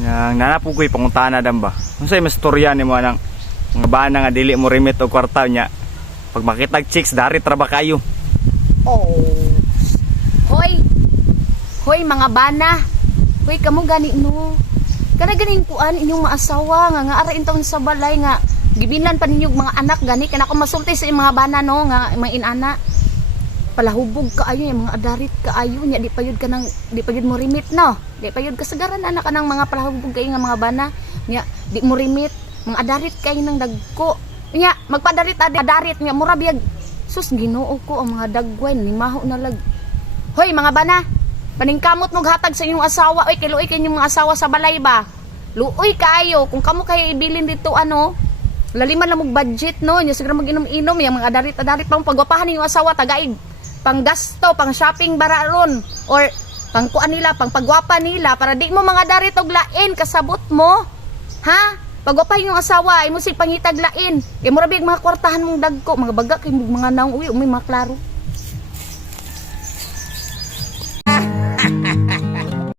Yang nanapugoy pangutana dam ba. Unsay mas storya nimo nang mga bana nga dili mo remit og kwarta nya. Pag makitag chicks dari tra ba kayo? Oh. Hoy. Hoy mga bana. Hoy kamo gani no. Kana ganing kuan inyong mga asawa nga nga ara intong sa balay nga gibinlan pa ninyong mga anak gani kana ko masulti sa mga bana no nga mga inana. Palahubog kaayo yung mga adarit kaayo nya di payud ka nang di payud mo rimit no. Di payud kasagaran anak ka ng mga palahubog kayo nga mga bana nya di mo rimit mga adarit kayo nang dagko. Nya magpadarit adarit nya mura biyag sus Ginoo ko ang mga dagwan ni maho na lag. Hoy mga bana, paningkamot mo hatag sa inyong asawa. Oy, kiluoy kayo mga asawa sa balay ba? Luoy kayo kung kamo kayo ibilin dito ano. Laliman lang mong budget no, nya siguro mag-inom-inom yung mga adarit-adarit pang pagwapahan ninyong asawa tagaig. Pang gasto, pang shopping bararon or pang kuan nila, pang pagwapa nila para di mo mga darit og lain kasabot mo. Ha? Pagwapa yung asawa, ay mo si pangitag lain. Kay mura big mga kwartahan mong dagko, mga baga kay mga naong uwi, may mga klaro.